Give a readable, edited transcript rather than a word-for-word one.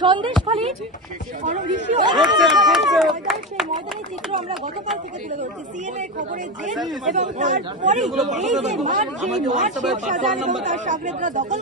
সন্দেশখালীর সেই ময়দানের চিত্র আমরা গতকাল থেকে তুলে ধরছি। সিএনএ খবরের জের এবং তারপরে এই যে মাঠ, সেই মাঠ শেখ শাহজাহান এবং তার সাগরেদরা দখল